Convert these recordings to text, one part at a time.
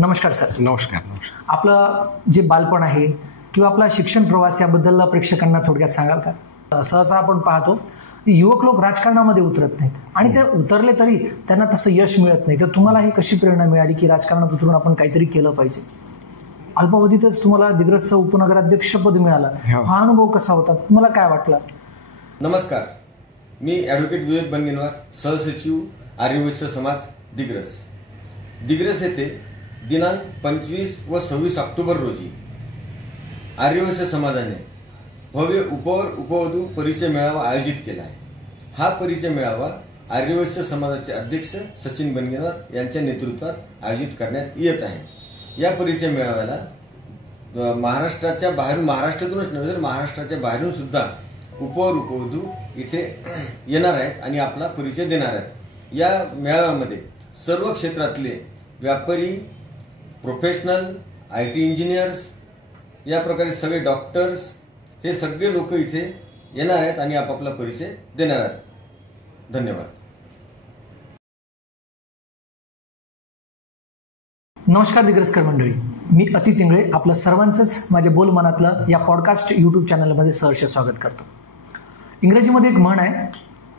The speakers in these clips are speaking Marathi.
नमस्कार सर. नमस्कार. आपलं जे बालपण आहे किंवा आपला शिक्षण प्रवास याबद्दल प्रेक्षकांना थोडक्यात सांगाल का? सहसा आपण पाहतो युवक लोक राजकारणामध्ये उतरत नाहीत आणि ते उतरले तरी त्यांना तसं यश मिळत नाही. तर तुम्हाला ही कशी प्रेरणा मिळाली की राजकारणात उतरून आपण काहीतरी केलं पाहिजे? अल्पावधीतच तुम्हाला दिग्रजचं उपनगराध्यक्षपद मिळालं, हा अनुभव कसा होता? तुम्हाला काय वाटलं? नमस्कार, मी ॲडव्होकेट विवेक बनगिनवार, सहसचिव आर्यवैश्य समाज दिग्रज. दिग्रज येथे दिनांक 25 व 26 ऑक्टोबर रोजी आर्यवैश्य समाजाने भव्य उपवर उपवधू परिचय मेळावा आयोजित केला आहे. हा परिचय मेळावा आर्यवैश्य समाजाचे अध्यक्ष सचिन बनगिनवार यांच्या नेतृत्वात आयोजित करण्यात येत आहे. या परिचय मेळाव्याला महाराष्ट्राच्या बाहेरून, महाराष्ट्रातूनच नव्हे तर महाराष्ट्राच्या बाहेरून सुद्धा उपवर उपवधू इथे येणार आहेत आणि आपला परिचय देणार आहेत. या मेळाव्यामध्ये सर्व क्षेत्रातले व्यापारी, प्रोफेशनल, IT इंजिनियर्स, या प्रकारे सगळे डॉक्टर्स, हे सगळे लोक इथे येणार आहेत आणि आपापला परिचय देणार आहेत. धन्यवाद. नमस्कार दिग्रजकर मंडळी, मी अति तिंगळे आपलं सर्वांचंच माझ्या बोल मनातलं या पॉडकास्ट यूट्यूब चॅनलमध्ये सहर्ष स्वागत करतो. इंग्रजीमध्ये एक म्हण आहे,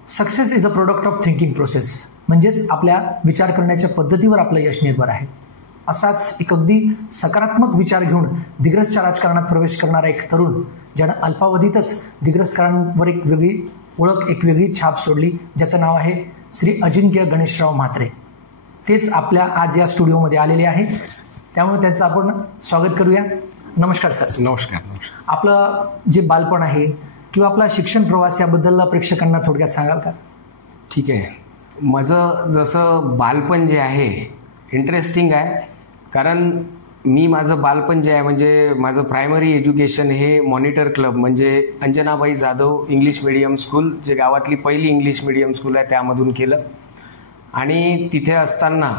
success is a product of thinking process. म्हणजेच आपल्या विचार करण्याच्या पद्धतीवर आपलं यश निर्भर आहे. असाच एक अगदी सकारात्मक विचार घेऊन दिग्रजच्या राजकारणात प्रवेश करणारा एक तरुण, ज्यानं अल्पावधीतच दिग्रजकरांवर एक वेगळी ओळख, एक वेगळी छाप सोडली, ज्याचं नाव आहे श्री अजिंक्य गणेशराव म्हात्रे. तेच आपल्या आज या स्टुडिओमध्ये आलेले आहे, त्यामुळे त्यांचं आपण स्वागत करूया. नमस्कार सर. नमस्कार. आपलं जे बालपण आहे किंवा आपला शिक्षण प्रवास याबद्दल प्रेक्षकांना थोडक्यात सांगाल का? ठीक आहे. माझं जसं बालपण जे आहे इंटरेस्टिंग आहे, कारण मी माझं बालपण जे आहे म्हणजे माझं प्रायमरी एज्युकेशन हे मॉनिटर क्लब म्हणजे Anjanabai Jadhav English medium school, जे गावातली पहिली इंग्लिश मिडियम स्कूल आहे, त्यामधून केलं. आणि तिथे असताना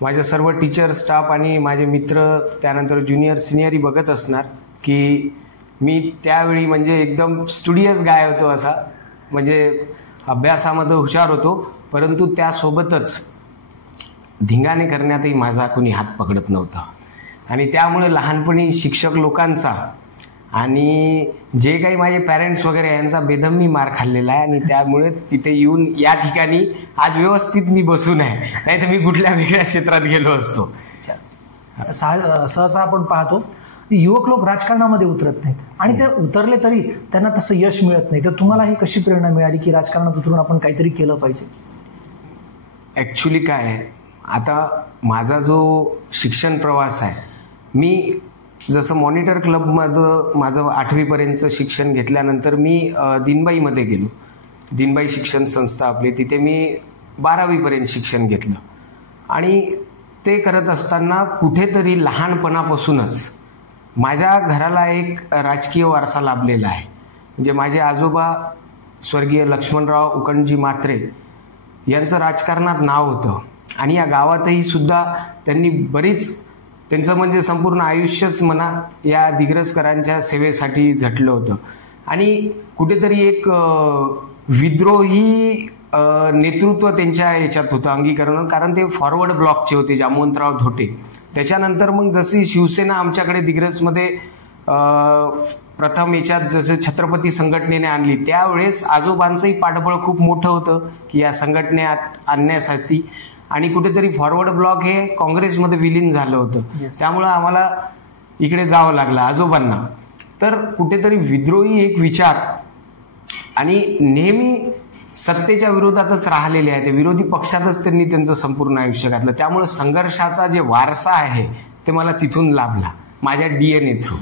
माझे सर्व टीचर, स्टाफ आणि माझे मित्र, त्यानंतर ज्युनियर सिनियरही बघत असणार की मी त्यावेळी म्हणजे एकदम स्टुडियस गाय होतो. असा म्हणजे अभ्यासामध्ये हुशार होतो, परंतु त्यासोबतच धिंगाणे करण्यातही माझा कोणी हात पकडत नव्हता. आणि त्यामुळे लहानपणी शिक्षक लोकांचा आणि जे काही माझे पॅरेंट्स वगैरे यांचा बेदम मी मार खाल्लेला आहे. आणि त्यामुळे तिथे येऊन या ठिकाणी आज व्यवस्थित मी बसून आहे, नाही तर मी कुठल्या वेगळ्या क्षेत्रात गेलो असतो. सहसा आपण पाहतो युवक लोक राजकारणामध्ये उतरत नाहीत आणि ते उतरले तरी त्यांना तसं यश मिळत नाही. तर तुम्हाला ही कशी प्रेरणा मिळाली की राजकारणात उतरून आपण काहीतरी केलं पाहिजे? ॲक्च्युली काय आहे, आता माझा जो शिक्षण प्रवास आहे, मी जसं मॉनिटर क्लबमध्ये माझं 8वीपर्यंतचं शिक्षण घेतल्यानंतर मी दिनबाईमध्ये गेलो. दिनबाई शिक्षण संस्था आपली, तिथे मी 12वीपर्यंत शिक्षण घेतलं. आणि ते करत असताना कुठेतरी लहानपणापासूनच माझ्या घराला एक राजकीय वारसा लाभलेला आहे. म्हणजे माझे आजोबा स्वर्गीय लक्ष्मणराव उकंडजी म्हात्रे यांचं राजकारणात नाव होतं आणि या गावातही सुद्धा त्यांनी बरीच, त्यांचं म्हणजे संपूर्ण आयुष्यच म्हणा या दिग्रजकरांच्या सेवेसाठी झटलं होतं. आणि कुठेतरी एक विद्रोही नेतृत्व त्यांच्या याच्यात होतं, अंगीकरण, कारण ते फॉरवर्ड ब्लॉकचे होते, जामवंतराव धोटे. त्याच्यानंतर मग जशी शिवसेना आमच्याकडे दिग्रजमध्ये प्रथम याच्यात जसं छत्रपती संघटनेने आणली, त्यावेळेस आजोबांचंही पाठबळ खूप मोठं होतं की या संघटनेत आणण्यासाठी. आणि कुठेतरी फॉरवर्ड ब्लॉक हे काँग्रेसमध्ये विलीन झालं होतं, त्यामुळं आम्हाला इकडे जावं लागलं आजोबांना. तर कुठेतरी विद्रोही एक विचार आणि नेहमी सत्तेच्या विरोधातच राहिलेले आहे, ते विरोधी पक्षातच त्यांनी त्यांचं संपूर्ण आयुष्य घातलं. त्यामुळे संघर्षाचा जे वारसा आहे ते मला तिथून लाभला, माझ्या DNA थ्रू.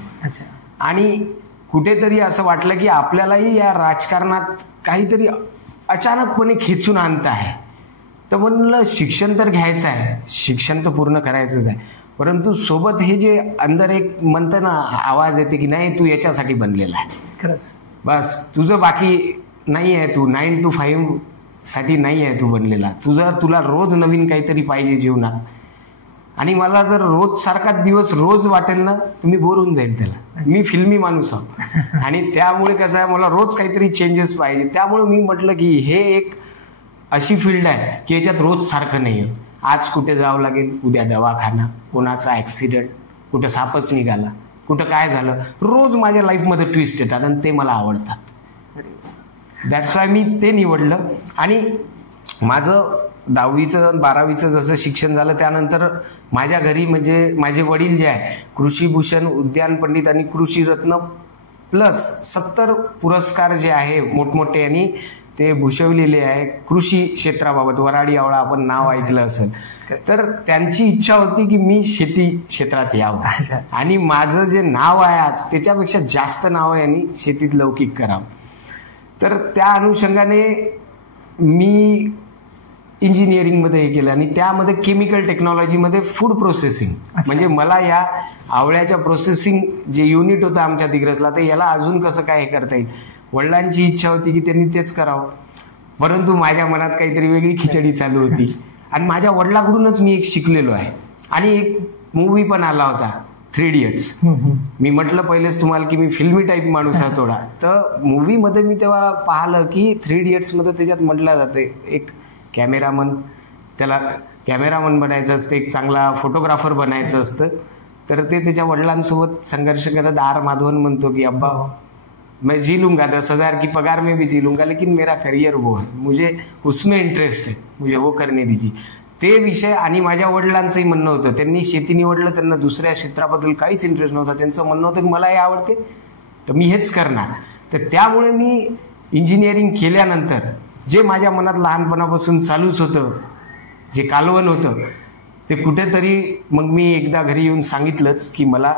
आणि कुठेतरी असं वाटलं की आपल्यालाही या राजकारणात काहीतरी अचानकपणे खेचून आणत आहे. तर म्हणलं शिक्षण तर घ्यायचं आहे, शिक्षण तर पूर्ण करायचंच आहे, परंतु सोबत हे जे अंदर एक म्हणतं ना आवाज येते की नाही तू याच्यासाठी बनलेला आहे, खरंच बस तुझं बाकी नाही आहे, तू 9 to 5 साठी नाही आहे तू बनलेला, तुला रोज नवीन काहीतरी पाहिजे जीवनात. आणि मला जर रोज सारखाच दिवस रोज वाटेल ना तर मी बोर होऊन जाईल त्याला. मी फिल्मी माणूस आहोत आणि त्यामुळे कसं आहे मला रोज काहीतरी चेंजेस पाहिजे. त्यामुळे मी म्हटलं की हे एक अशी फील्ड आहे की याच्यात रोज सारखं नाही आहे. आज कुठे जावं लागेल, उद्या दवाखाना, कोणाचा ऍक्सिडेंट, कुठं सापच निघाला, कुठं काय झालं, रोज माझ्या लाईफमध्ये ट्विस्ट येतात आणि ते मला आवडतात. दॅट्स वाय मी ते निवडलं. आणि माझं 10वीचं 12वीचं जसं शिक्षण झालं त्यानंतर माझ्या घरी म्हणजे माझे वडील जे आहे कृषीभूषण, उद्यान पंडित आणि कृषी रत्न प्लस 70 पुरस्कार जे आहे मोठमोठे यांनी ते भूषवलेले आहे कृषी क्षेत्राबाबत. वराडी आवळा आपण नाव ऐकलं असेल. तर त्यांची इच्छा होती की मी शेती क्षेत्रात यावं आणि माझं जे नाव आहे आज त्याच्यापेक्षा जास्त नाव यांनी शेतीत लौकिक करावं. तर त्या अनुषंगाने मी इंजिनिअरिंगमध्ये हे केलं आणि त्यामध्ये केमिकल टेक्नॉलॉजीमध्ये फूड प्रोसेसिंग, म्हणजे मला या आवळ्याच्या प्रोसेसिंग जे युनिट होतं आमच्या दिग्रसला तर याला अजून कसं काय हे करता येईल. वडिलांची इच्छा होती की त्यांनी तेच करावं, परंतु माझ्या मनात काहीतरी वेगळी खिचडी चालू होती. आणि माझ्या वडिलांकडूनच मी एक शिकलेलो आहे. आणि एक मूवी पण आला होता 3 इडियट्स. मी म्हटलं पहिलेच तुम्हाला की मी फिल्मी टाईप माणूस आहे थोडा. तर मूवीमध्ये मी तेव्हा पाहिलं की 3 इडियट्समध्ये त्याच्यात म्हटलं जाते एक कॅमेरामन, त्याला कॅमेरामन बनायचं असतं, एक चांगला फोटोग्राफर बनायचं असतं. तर ते त्याच्या वडिलांसोबत संघर्ष करत आर माधवन म्हणतो की अब्बा मैं जी लूंगा 10,000 की पगार में भी जी लूंगा लेकिन मेरा करियर वो है, मुझे उसमें इंटरेस्ट है, मुझे वो करने दीजिए. ते विषय. आणि माझ्या वडिलांचंही म्हणणं होतं, त्यांनी शेती निवडलं, त्यांना दुसऱ्या क्षेत्राबद्दल काहीच इंटरेस्ट नव्हता. त्यांचं म्हणणं होतं की मला हे आवडते तर मी हेच करणार. तर त्यामुळे मी इंजिनिअरिंग केल्यानंतर जे माझ्या मनात लहानपणापासून चालूच होतं, जे कालवण होतं ते कुठेतरी मग मी एकदा घरी येऊन सांगितलंच की मला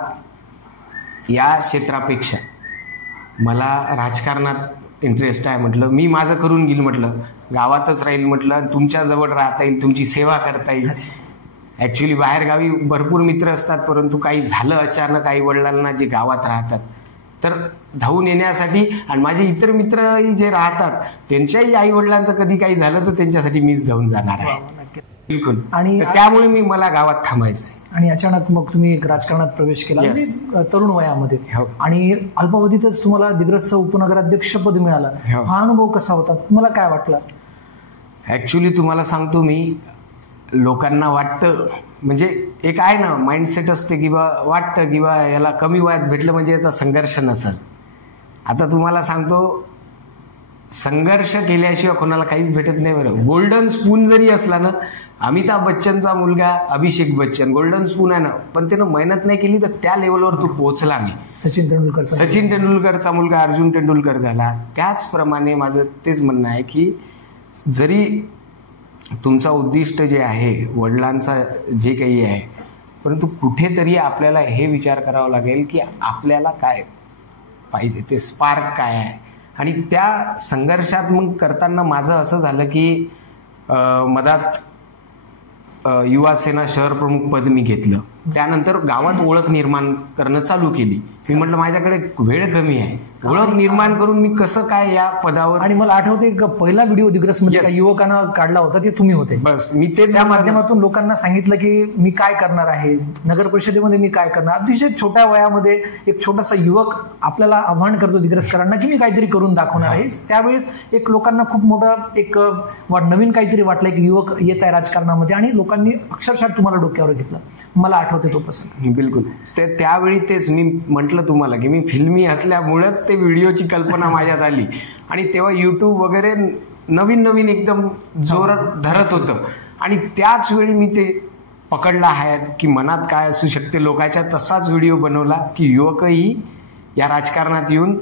या क्षेत्रापेक्षा मला राजकारणात इंटरेस्ट आहे. म्हटलं मी माझं करून घेईल, म्हटलं गावातच राहील, म्हटलं तुमच्या जवळ राहता येईल, तुमची सेवा करता येईल. ऍक्च्युली बाहेरगावी भरपूर मित्र असतात, परंतु काही झालं अचानक आई वडिलांना जे गावात राहतात तर धावून येण्यासाठी, आणि माझे इतर मित्रही जे राहतात त्यांच्याही आई वडिलांचं कधी काही झालं तर त्यांच्यासाठी मीच धावून जाणार आहे. बिलकुल. आणि त्यामुळे मी मला गावात थांबायचं आहे. आणि अचानक मग तुम्ही एक राजकारणात प्रवेश केला तरुण वयामध्ये, आणि अल्पावधीतच तुम्हाला दिग्रसचं उपनगराध्यक्षपद मिळालं. हा अनुभव कसा होता, तुम्हाला काय वाटलं? ऍक्च्युली तुम्हाला सांगतो मी, लोकांना वाटतं म्हणजे एक आहे ना माइंडसेट असते की बा वाटतं की बा याला कमी वयात भेटलं म्हणजे याचा संघर्ष नसेल. आता तुम्हाला सांगतो, संघर्ष केल्याशिवाय कोणाला काहीच भेटत नाही बरं. गोल्डन स्पून जरी असला ना, अमिताभ बच्चनचा मुलगा अभिषेक बच्चन गोल्डन स्पून आहे ना, पण त्यानं मेहनत नाही केली तर त्या लेवलवर तो पोहोचला नाही. सचिन तेंडुलकरचा मुलगा अर्जुन तेंडुलकर झाला. त्याचप्रमाणे माझं तेच म्हणणं आहे की जरी तुमचा उद्दिष्ट जे आहे वडिलांचा जे काही आहे, परंतु कुठेतरी आपल्याला हे विचार करावा लागेल की आपल्याला काय पाहिजे, ते स्पार्क काय आहे. आणि त्या संघर्षात मग करताना माझं असं झालं की मधात युवा सेना शहर प्रमुख पद मी घेतलं. त्यानंतर गावात ओळख निर्माण करणं चालू केली. मी म्हटलं माझ्याकडे वेळ कमी आहे, ओळख निर्माण करून मी कसं काय या पदावर. आणि मला आठवते पहिला व्हिडिओ दिग्रसमध्ये युवकांना काढला होता ते तुम्ही होते. बस मी तेच त्या माध्यमातून लोकांना सांगितलं की मी काय करणार आहे, नगर परिषदेमध्ये मी काय करणार. अतिशय छोट्या वयामध्ये एक छोटासा युवक आपल्याला आव्हान करतो दिग्रसकरांना की मी काहीतरी करून दाखवणार आहे. त्यावेळेस एक लोकांना खूप मोठा एक नवीन काहीतरी वाटलं की युवक येत आहे राजकारणामध्ये, आणि लोकांनी अक्षरशः तुम्हाला डोक्यावर घेतलं. मला आठवते तो प्रसंग. बिलकुल. त्यावेळी तेच मी म्हटलं तुम्हाला की मी फिल्मी असल्यामुळेच ते व्हिडिओची कल्पना माझ्यात आली. आणि तेव्हा युट्यूब वगैरे नवीन नवीन एकदम जोरात धरत होतं. आणि त्याच वेळी मी ते पकडला आहे की मनात काय असू शकते लोकांच्या, तसाच व्हिडिओ बनवला की युवकही या राजकारणात येऊन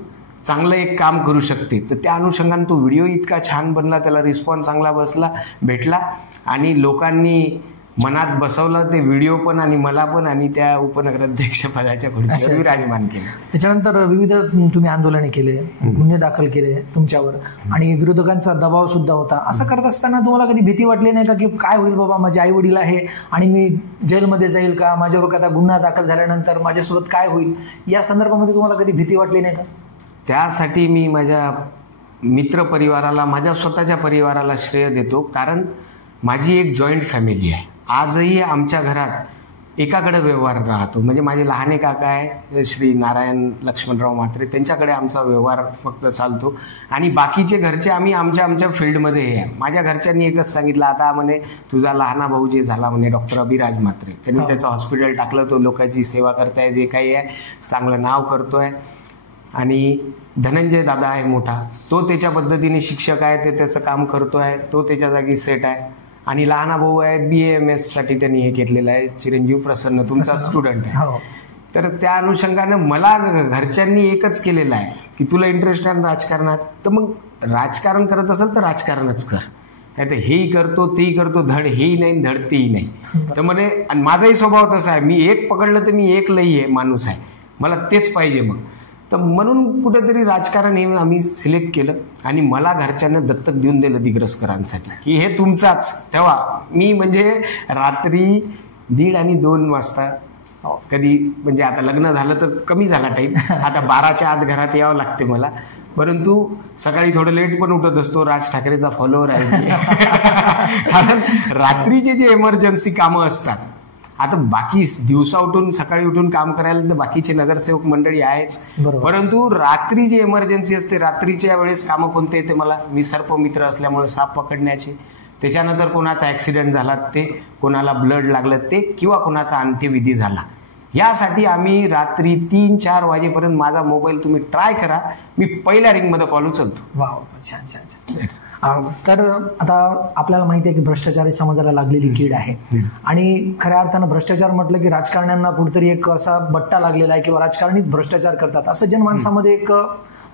चांगलं एक काम करू शकते. तर त्या अनुषंगाने तो व्हिडिओ इतका छान बनला, त्याला रिस्पॉन्स चांगला भेटला आणि लोकांनी मनात बसवलं ते व्हिडिओ पण आणि मला पण, आणि त्या उपनगराध्यक्ष पदाच्या खुर्चीवर विराजमान केलं. त्याच्यानंतर विविध तुम्ही आंदोलने केले, गुन्हे दाखल केले तुमच्यावर, आणि विरोधकांचा दबाव सुद्धा होता. असं करत असताना तुम्हाला कधी भीती वाटली नाही का की काय होईल बाबा, माझे आई वडील आहे आणि मी जेलमध्ये जाईल का, माझ्यावर आता गुन्हा दाखल झाल्यानंतर माझ्यासोबत काय होईल, या संदर्भामध्ये तुम्हाला कधी भीती वाटली नाही का? त्यासाठी मी माझ्या मित्र परिवाराला, माझ्या स्वतःच्या परिवाराला श्रेय देतो. कारण माझी एक जॉईंट फॅमिली आहे. आजही आमच्या घरात एकाकडे व्यवहार राहतो. म्हणजे माझे लहाने काका आहे श्री नारायण लक्ष्मणराव म्हात्रे, त्यांच्याकडे आमचा व्यवहार फक्त चालतो. आणि बाकीचे घरचे आम्ही आमच्या फील्डमध्ये आहे. माझ्या घरच्यांनी एकच सांगितलं, आता म्हणे तुझा लहाना भाऊ जे झाला म्हणे डॉक्टर अभिराज म्हात्रे, त्यांनी त्याचं हॉस्पिटल टाकलं, तो लोकांची सेवा करताय, जे काही आहे चांगलं नाव करतोय. आणि धनंजय दादा आहे मोठा, तो त्याच्या पद्धतीने शिक्षक आहे, ते त्याचं काम करतोय, तो त्याच्या जागी सेट आहे. आणि लहाना भाऊ आहे BAMS साठी त्यांनी हे घेतलेलं आहे, चिरंजीव प्रसन्न, तुमचा स्टुडंट आहे. तर त्या अनुषंगानं मला घरच्यांनी एकच केलेलं आहे की तुला इंटरेस्ट आहे राजकारणात, तर मग राजकारण करत असेल तर राजकारणच कर. नाही तर हेही करतो तेही करतो, धड हेही नाही धड तेही नाही. तर म्हणे, आणि माझाही स्वभाव तसा आहे, मी एक पकडलं तर मी एक लई आहे माणूस आहे, मला तेच पाहिजे. मग तर म्हणून कुठेतरी राजकारण हे आम्ही सिलेक्ट केलं. आणि मला घरच्यांना दत्तक देऊन दिलं दिग्रसकरांसाठी की हे तुमचाच ठेवा. मी म्हणजे रात्री 1:30 आणि 2 वाजता कधी, म्हणजे आता लग्न झालं तर कमी झाला टाईम, आता 12च्या आत घरात यावं लागते मला, परंतु सकाळी थोडं लेट पण उठत असतो. राज ठाकरेचा फॉलोअर आहे. कारण रात्रीचे जे इमर्जन्सी कामं असतात, आता बाकी दिवसा उठून सकाळी उठून काम करायला तर बाकीचे नगरसेवक मंडळी आहेच, परंतु रात्री जी इमर्जन्सी असते, रात्रीच्या वेळेस कामं कोणते येते मला, मी सर्पमित्र असल्यामुळे साप पकडण्याचे, त्याच्यानंतर कोणाचा ऍक्सिडेंट झाला ते, कोणाला ब्लड लागलं ते, किंवा कोणाचा अंत्यविधी झाला, यासाठी आम्ही रात्री 3-4 वाजेपर्यंत माझा मोबाईल तुम्ही ट्राय करा, मी पहिल्या रिंगमध्ये कॉल उचलतो. वाव, छान छान. तर आता आपल्याला माहिती आहे की भ्रष्टाचार ही समाजाला लागलेली कीड आहे. आणि खऱ्या अर्थानं भ्रष्टाचार म्हटलं की राजकारण्यांना कुठेतरी एक असा बट्टा लागलेला आहे किंवा राजकारणीच भ्रष्टाचार करतात असं जनमानसामध्ये एक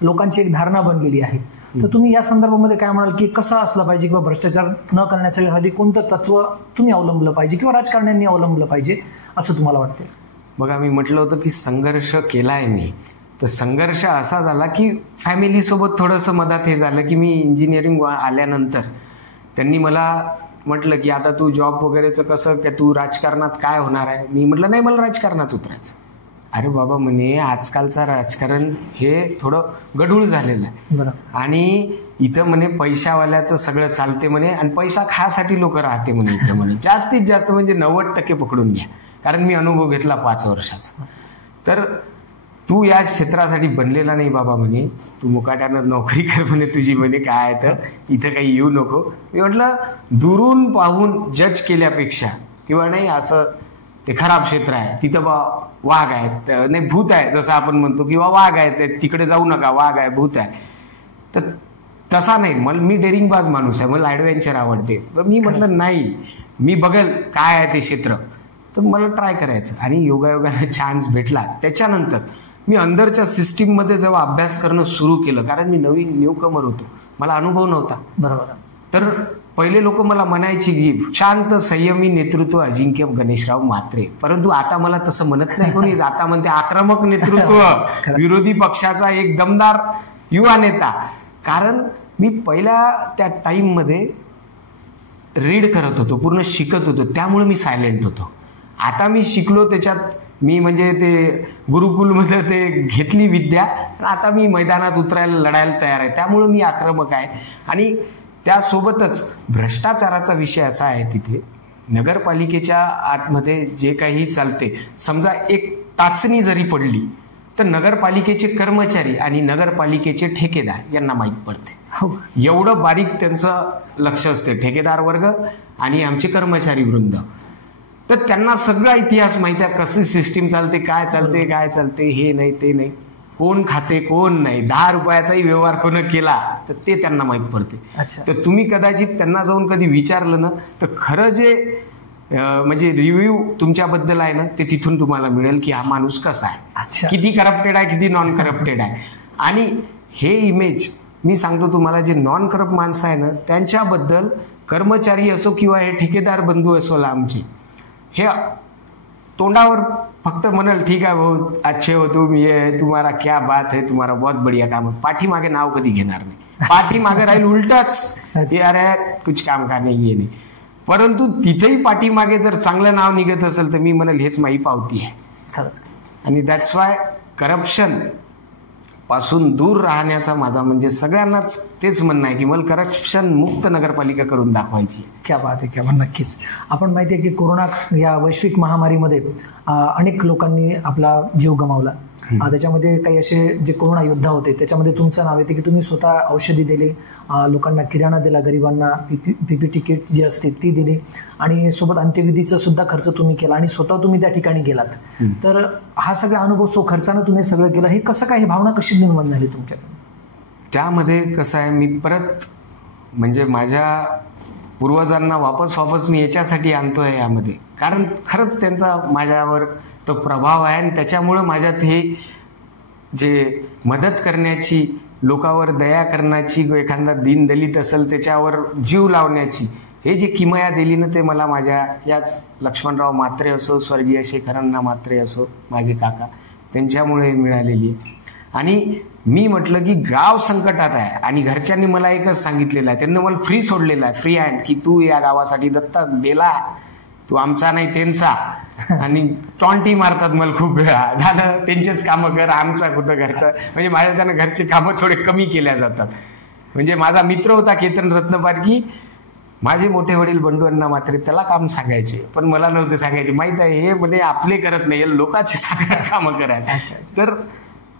लोकांची एक धारणा बनलेली आहे. तर तुम्ही या संदर्भामध्ये काय म्हणाल की कसं असलं पाहिजे किंवा भ्रष्टाचार न करण्यासाठी कोणतं तत्व तुम्ही अवलंबलं पाहिजे किंवा राजकारण्यांनी अवलंबलं पाहिजे असं तुम्हाला वाटतं? बघा, मी म्हटलं होतं की संघर्ष केलाय मी, तर संघर्ष असा झाला की फॅमिलीसोबत थोडंसं मधात हे झालं की मी इंजिनिअरिंग आल्यानंतर त्यांनी मला म्हटलं की आता तू जॉब वगैरेचं कसं, की तू राजकारणात काय होणार आहे. मी म्हटलं नाही, मला राजकारणात उतरायचं. अरे बाबा म्हणे, आजकालचं राजकारण हे थोडं गढूळ झालेलं आहे आणि इथं म्हणे पैशावाल्याचं सगळं चालते म्हणे, आणि पैसा खासाठी लोक राहते म्हणे इथं म्हणे, जास्तीत जास्त म्हणजे 90% पकडून घ्या, कारण मी अनुभव घेतला 5 वर्षाचा. तर तू या क्षेत्रासाठी बनलेला नाही बाबा म्हणे, तू मुकाट्यानं नोकरी कर म्हणे तुझी म्हणे, काय तर इथं काही येऊ नको. मी म्हटलं दुरून पाहून जज केल्यापेक्षा, किंवा नाही असं ते खराब क्षेत्र आहे, तिथं वाघ आहेत, नाही भूत आहे जसं आपण म्हणतो, किंवा वाघ आहे तिकडे जाऊ नका, वाघ आहे भूत आहे, तर तसा नाही. मला, मी डेअरिंगबाज माणूस आहे, मला ऍडव्हेंचर आवडते. तर मी म्हटलं नाही, मी बघेल काय आहे ते क्षेत्र, तर मला ट्राय करायचं. आणि योगायोगाने चान्स भेटला. त्याच्यानंतर मी अंदरच्या सिस्टीममध्ये जेव्हा अभ्यास करणं सुरू केलं, कारण मी नवीन न्यूकमर होतो, मला अनुभव नव्हता. बरोबर. तर पहिले लोक मला म्हणायची की शांत संयमी नेतृत्व अजिंक्य गणेशराव म्हात्रे, परंतु आता मला तसं म्हणत नाही कोणी. आता म्हणते आक्रमक नेतृत्व, विरोधी पक्षाचा एक दमदार युवा नेता. कारण मी पहिल्या त्या टाइम मध्ये रीड करत होतो, पूर्ण शिकत होतो, त्यामुळे मी सायलेंट होतो. आता मी शिकलो त्याच्यात, मी म्हणजे ते गुरुकुलमध्ये ते घेतली विद्या, आता मी मैदानात उतरायला लढायला तयार आहे, त्यामुळे मी आक्रमक आहे. आणि त्यासोबतच भ्रष्टाचाराचा विषय असा आहे, तिथे नगरपालिकेच्या आतमध्ये जे काही चालते, समजा एक टाचणी जरी पडली तर नगरपालिकेचे कर्मचारी आणि नगरपालिकेचे ठेकेदार यांना माहीत पडते. एवढं बारीक त्यांचं लक्ष असते, ठेकेदार वर्ग आणि आमचे कर्मचारी वृंद. तर त्यांना सगळा इतिहास माहिती आहे, कशी सिस्टीम चालते, काय चालते काय चालते, हे नाही ते नाही, कोण खाते कोण नाही, 10 रुपयाचाही व्यवहार कोण केला तर ते त्यांना माहीत पडते. तर तुम्ही कदाचित त्यांना जाऊन कधी विचारलं ना, तर खरं जे म्हणजे रिव्ह्यू तुमच्याबद्दल आहे ना, ते तिथून तुम्हाला मिळेल की हा माणूस कसा आहे, किती करप्टेड आहे, किती नॉन करप्टेड आहे. आणि हे इमेज मी सांगतो तुम्हाला, जे नॉन करप्ट माणसं आहे ना, त्यांच्याबद्दल कर्मचारी असो किंवा हे ठेकेदार बंधू असो आमचे, हे तोंडावर फक्त म्हणाल ठीक आहे भाऊ, अच्छे हो तुम, ये तुम्हारा क्या बात है, तुम्हारा बहुत बढ़िया काम है, पाठीमागे नाव कधी घेणार नाही, पाठीमागे राहील उलटच, अरे कुछ काम का नाही ये नाही. परंतु तिथेही पाठीमागे जर चांगलं नाव निघत असेल तर मी म्हणाल हेच माई पावती आहे खरंच. आणि दॅट्स वाय करप्शन पासून दूर राहण्याचा माझा म्हणजे सगळ्यांनाच तेच म्हणणं आहे की मला करप्शन मुक्त नगरपालिका करून दाखवायची. क्या बात आहे, क्या बात. नक्कीच. आपण माहिती आहे की कोरोना या वैश्विक महामारीमध्ये अनेक लोकांनी आपला जीव गमावला. त्याच्यामध्ये काही असे जे कोरोना योद्धा होते त्याच्यामध्ये तुमचं नाव येते की तुम्ही स्वतः औषधी दिली, लोकांना किराणा दिला, गरिबांना पीपीटी किट जी असते ती दिली आणि सोबत अंत्यविधीचा सुद्धा खर्च तुम्ही केला आणि स्वतः तुम्ही त्या ठिकाणी गेलात. तर हा सगळा अनुभव खर्चानं तुम्ही सगळं केलं, हे कसं काय, ही भावना कशी निर्माण झाली तुमच्या? त्यामध्ये कसं आहे, मी परत म्हणजे माझ्या पूर्वजांना वापस मी याच्यासाठी आणतोय यामध्ये, कारण खरंच त्यांचा माझ्यावर तो प्रभाव आहे आणि त्याच्यामुळं माझ्यात हे जे मदत करण्याची, लोकांवर दया करण्याची, एखादा दीनदलित असेल त्याच्यावर जीव लावण्याची हे जे किमया दिली ना, ते मला माझ्या याच लक्ष्मणराव म्हात्रे असो, स्वर्गीय शेखरण्णा म्हात्रे असो, माझे काका, त्यांच्यामुळे मिळालेली आहे. आणि मी म्हटलं की गाव संकटात आहे आणि घरच्यांनी मला एकच सांगितलेलं आहे, त्यांनी मला फ्री सोडलेलं आहे, फ्री हँड, की तू या गावासाठी दत्तक गेला, तू आमचा नाही त्यांचा. आणि टॉन्टी मारतात मला खूप वेळा, दादा त्यांचेच कामं कर, आमचा कुठं घरचा, म्हणजे माझ्याच्यानं घरचे कामं थोडे कमी केल्या जातात. म्हणजे माझा मित्र होता केतन रत्नपारकी, माझे मोठे वडील बंडू अण्णा म्हात्रे, त्याला काम सांगायचे पण मला नव्हते सांगायचे. माहित आहे हे म्हणजे आपले करत नाही, लोकांचे सगळं कामं करायला. तर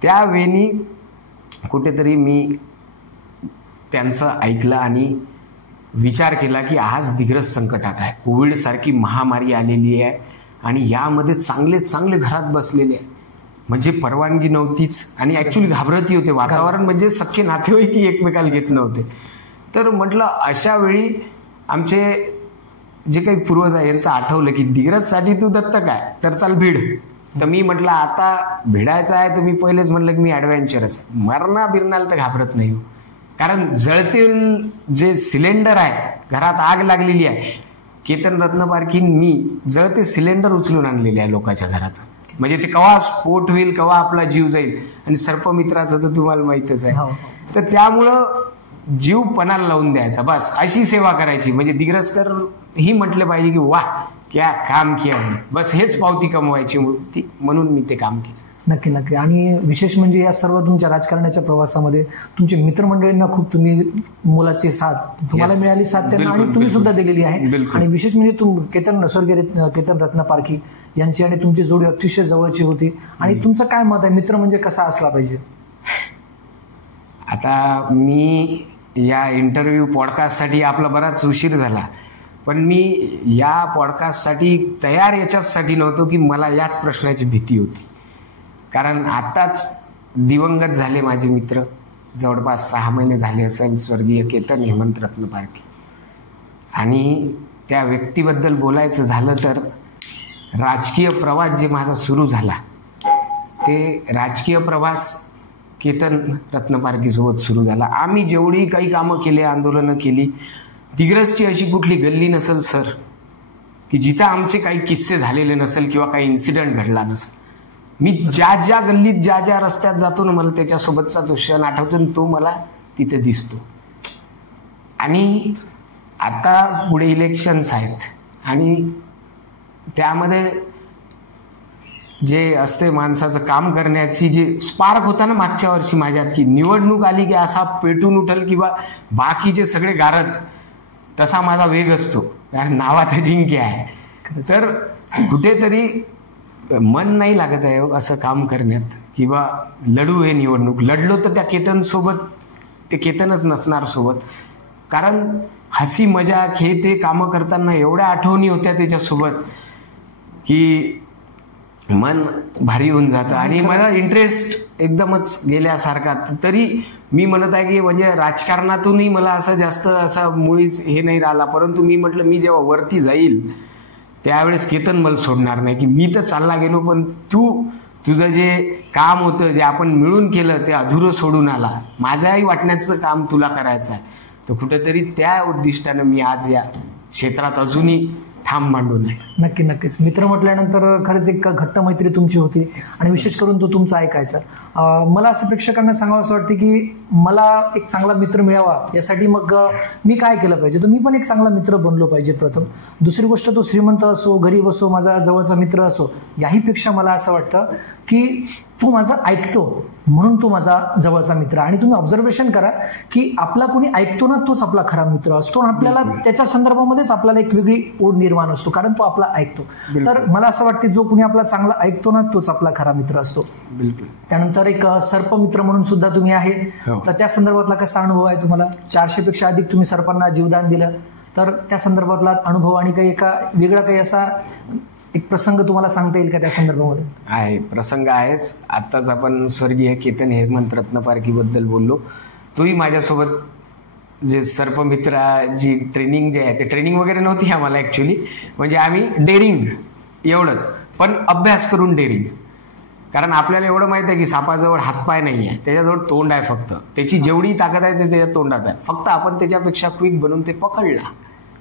त्यावेळी कुठेतरी मी त्यांचं ऐकलं आणि विचार केला की आज दिग्रस संकटात आहे, कोविड सारखी महामारी आलेली आहे आणि यामध्ये चांगले घरात बसलेले आहे, म्हणजे परवानगी नव्हतीच आणि ऍक्च्युली घाबरतही होते. वातावरण म्हणजे सख्खे नातेवाईकही एकमेकाला घेत नव्हते. तर म्हटलं अशा वेळी आमचे जे काही पूर्वज आहे यांचं आठवलं की दिग्रससाठी तू दत्तक आहे तर चाल भिड. तर मी म्हटलं आता भिडायचं आहे तर मी पहिलेच म्हटलं की मी ऍडव्हेंचरस आहे, मरणा बिरणाला तर घाबरत नाही, कारण जळतील जे सिलेंडर आहे, घरात आग लागलेली आहे, केतन रत्नपारखी मी जळते सिलेंडर उचलून आणलेले आहे लोकांच्या घरात, म्हणजे ते केव्हा स्फोट होईल, केव्हा आपला जीव जाईल. आणि सर्पमित्राचं तर तुम्हाला माहितच आहे. तर त्यामुळं जीव पणाला लावून द्यायचा, बस अशी सेवा करायची. म्हणजे दिग्रसकर ही म्हटले पाहिजे की वा क्या काम किया, बस हेच पावती कमवायची, म्हणून मी ते काम केलं. नक्की. आणि विशेष म्हणजे या सर्व तुमच्या राजकारणाच्या प्रवासामध्ये तुमच्या मित्रमंडळींना खूप तुम्ही मुलाची साथ तुम्हाला मिळाली, साथ त्यांना आणि तुम्ही सुद्धा दिलेली आहे. आणि विशेष म्हणजे स्वर्गीय केतन रत्नपारखी यांची आणि तुमची जोडी अतिशय जवळची होती. आणि तुमचं काय मत आहे, मित्र म्हणजे कसा असला पाहिजे? आता मी या इंटरव्ह्यू पॉडकास्टसाठी आपला बराच उशीर झाला, पण मी या पॉडकास्टसाठी तयार याच्यासाठी नव्हतो की मला याच प्रश्नाची भीती होती. कारण आताच दिवंगत झाले माझे मित्र, जवळपास 6 महिने झाले असेल, स्वर्गीय केतन हेमंत रत्नपारखी. आणि त्या व्यक्तीबद्दल बोलायचं झालं तर राजकीय प्रवास जे माझा सुरू झाला, ते राजकीय प्रवास केतन रत्नपारखीसोबत सुरू झाला. आम्ही जेवढी काही कामं केली, आंदोलनं केली, दिग्रसची अशी कुठली गल्ली नसेल सर की जिथं आमचे काही किस्से झालेले नसेल किंवा काही इन्सिडेंट घडला नसेल. मी ज्या गल्लीत ज्या रस्त्यात जातो ना, मला त्याच्यासोबतचा तो क्षण आठवतो, तो मला तिथे दिसतो. आणि आता पुढे इलेक्शन्स आहेत आणि त्यामध्ये जे असते माणसाचं काम करण्याची जे स्पार्क होता ना मागच्या वर्षी माझ्यात, की निवडणूक आली की असा पेटून उठल किंवा बाकीचे सगळे गारत, तसा माझा वेग असतो, कारण नावात जिंके आहे. तर कुठेतरी मन नाही लागत आहे असं काम करण्यात, किंवा लढू हे निवडणूक. लढलो तर त्या केतन सोबत, ते केतनच नसणार सोबत, कारण हसी मजाक हे ते कामं करताना एवढ्या आठवणी होत्या त्याच्यासोबत की मन भारी होऊन जातं. आणि मला इंटरेस्ट एकदमच गेल्यासारखा. तरी मी म्हणत आहे की म्हणजे राजकारणातूनही मला असं जास्त असा मुळीच हे नाही राहिला, परंतु मी म्हटलं मी जेव्हा वरती जाईल त्यावेळेस केतन मला सोडणार नाही, की मी तर चालला गेलो पण तुझं जे काम होतं, जे आपण मिळून केलं ते अधुरं सोडून आला, माझ्याही वाटण्याचं काम तुला करायचं आहे. तर कुठेतरी त्या उद्दिष्टानं मी आज या क्षेत्रात अजूनही ठाम मांडून आहे. नक्कीच. मित्र म्हटल्यानंतर खरंच एक घट्ट मैत्री तुमची होती आणि विशेष करून तो तुमचा ऐकायचा. मला असं प्रेक्षकांना सांगावं असं वाटतं की मला एक चांगला मित्र मिळावा यासाठी मग मी काय केलं पाहिजे, तर मी पण एक चांगला मित्र बनलो पाहिजे प्रथम. दुसरी गोष्ट, तो श्रीमंत असो, गरीब असो, माझा जवळचा मित्र असो, याहीपेक्षा मला असं वाटतं की तो माझा ऐकतो म्हणून तो माझा जवळचा मित्र. आणि तुम्ही ऑब्झर्वेशन करा की आपला कोणी ऐकतो ना तोच आपला खरा मित्र असतो. आपल्याला त्याच्या संदर्भामध्येच आपल्याला एक वेगळी ओढ निर्माण असतो, कारण तो आपला ऐकतो. तर मला असं वाटतं जो कोणी आपला चांगला ऐकतो ना तोच आपला खरा मित्र असतो. त्यानंतर एक सर्पमित्र म्हणून सुद्धा तुम्ही आहे, तर त्या संदर्भातला कसा अनुभव आहे तुम्हाला? 400 पेक्षा अधिक तुम्ही सर्पांना जीवदान दिलं, तर त्या संदर्भातला अनुभव आणि काही एका वेगळा काही असा एक प्रसंग तुम्हाला सांगता येईल का त्या संदर्भामध्ये? आहे, प्रसंग आहेच. आत्ताच आपण स्वर्गीय केतन हेमंत रत्नपारखीबद्दल बोललो. तोही माझ्यासोबत जे सर्पमित्राची ट्रेनिंग जे आहे ते ट्रेनिंग वगैरे नव्हती आम्हाला ऍक्च्युली, म्हणजे आम्ही डेअरिंग एवढंच, पण अभ्यास करून डेअरिंग. कारण आपल्याला एवढं माहित आहे की सापाजवळ हातपाय नाही आहे, त्याच्याजवळ तोंड आहे फक्त. त्याची जेवढी ताकद आहे ते त्याच्या तोंडात आहे, फक्त आपण त्याच्यापेक्षा क्विक बनून ते पकडला,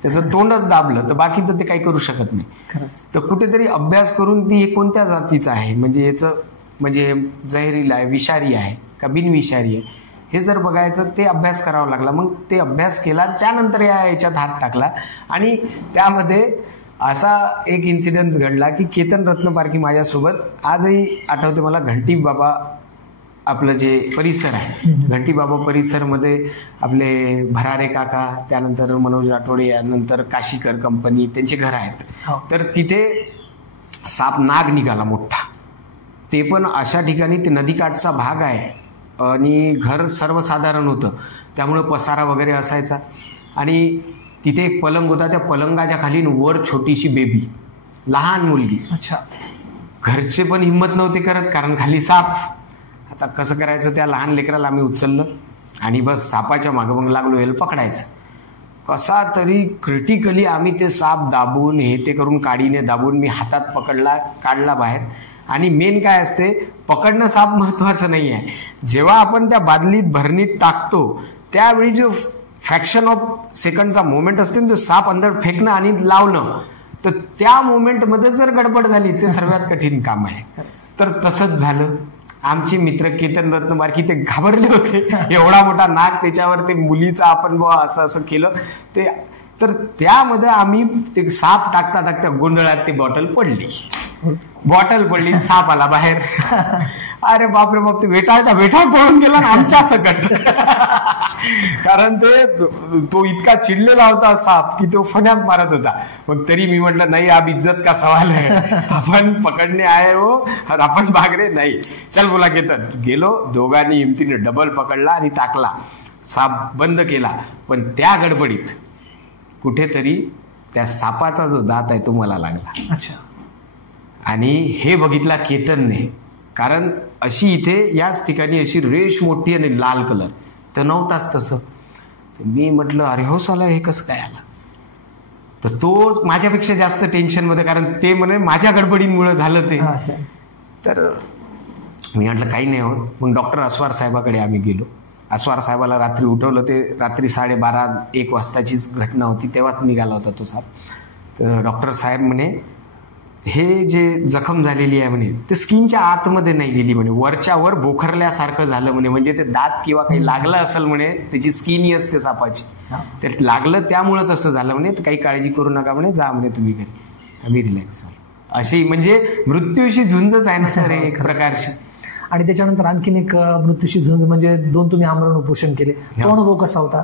त्याचं तोंडच दाबलं तर बाकी तर ते काही करू शकत नाही. तर कुठेतरी अभ्यास करून ती हे कोणत्या जातीचं आहे, म्हणजे याचं म्हणजे जहरीला आहे, विषारी आहे का बिनविषारी आहे, हे जर बघायचं ते अभ्यास करावा लागला. मग ते अभ्यास केला, त्यानंतर याच्यात हात टाकला. आणि त्यामध्ये असा एक इन्सिडेंट घडला की केतन रत्नपारखी माझ्यासोबत आजही आठवते मला. घंटी बाबा आपलं जे परिसर आहे, घंटी बाबा परिसरमध्ये आपले भरारे काका, त्यानंतर मनोज राठोडे, यानंतर काशीकर कंपनी, त्यांचे घर आहेत. तर तिथे साप नाग निघाला मोठा, ते पण अशा ठिकाणी, ते नदीकाठचा भाग आहे आणि घर सर्वसाधारण होतं, त्यामुळे पसारा वगैरे असायचा. आणि तिथे एक पलंग होता, त्या पलंगाच्या खाली वर छोटीशी बेबी, लहान मुलगी. अच्छा. घरचे पण हिंमत नव्हते करत, कारण खाली साप. आता कसं करायचं, त्या लहान लेकराला आम्ही उचललं आणि बस सापाच्या मागं मग लागलो याला पकडायचं. कसा तरी क्रिटिकली आम्ही ते साप दाबून हे ते करून काडीने दाबून मी हातात पकडला, काढला बाहेर. आणि मेन काय असते, पकडणं साप महत्वाचं नाही आहे, जेव्हा आपण त्या बादलीत भरणीत टाकतो त्यावेळी जो फ्रॅक्शन ऑफ सेकंडचा मोमेंट असते ना, तो साप अंदर फेकणं आणि लावणं, तर त्या मोमेंटमध्ये जर गडबड झाली ते सर्वात कठीण काम आहे. तर तसंच झालं. आमचे मित्र केतन रत्नपारखी ते घाबरले होते, एवढा मोठा नाग, त्याच्यावर ते मुलीचा आपण बुवा असं असं केलं ते. तर त्यामध्ये आम्ही ते साप टाकता टाकता गोंधळात ते बॉटल पडली, साप आला बाहेर. अरे बापरे बाप, ते वेटाळ पळून गेला ना आमच्या सकट. कारण तो इतका चिडलेला होता साप की तो फण्यास मारत होता. मग तरी मी म्हटलं नाही, अब इज्जत का सवाल आहे, आपण पकडणे आहे हो, आपण भागरे नाही. चल बोला केतन. गेलो, दोघांनी हिमतीने डबल पकडला आणि टाकला, साप बंद केला. पण त्या गडबडीत कुठेतरी त्या सापाचा जो दात आहे तो मला लागला. अच्छा. आणि हे बघितला केतनने, कारण अशी इथे याच ठिकाणी अशी रेष मोठी आणि लाल कलर तर नव्हताच तसं. मी म्हटलं अरे हो साला, हे कसं काय आलं? तर तो माझ्यापेक्षा जास्त टेन्शन मध्ये, कारण ते म्हणे माझ्या गडबडीमुळे झालं ते. तर मी म्हटलं काही नाही होत. मग डॉक्टर अस्वार साहेबाकडे आम्ही गेलो. अस्वार साहेबाला रात्री उठवलं, ते रात्री 12:30-1 वाजताचीच घटना होती, तेव्हाच निघाला होता तो साप. तर डॉक्टर साहेब म्हणे हे जे जखम झालेली आहे म्हणे ते स्किनच्या आतमध्ये नाही गेली म्हणे, वरच्या वर बोखरल्यासारखं झालं म्हणे, म्हणजे ते दात किंवा काही लागलं असेल म्हणे, त्याची स्किन असते सापाची, ते लागलं त्यामुळे तसं झालं म्हणे. तर काही काळजी करू नका म्हणे, जा म्हणे तुम्ही घरी, आम्ही रिलॅक्स झालो. अशी म्हणजे मृत्यूशी झुंजच आहे ना सर एक प्रकारची. आणि त्याच्यानंतर आणखीन एक मृत्यूशी झुंज म्हणजे 2 तुम्ही आमरण उपोषण केले, तो अनुभव कसा होता?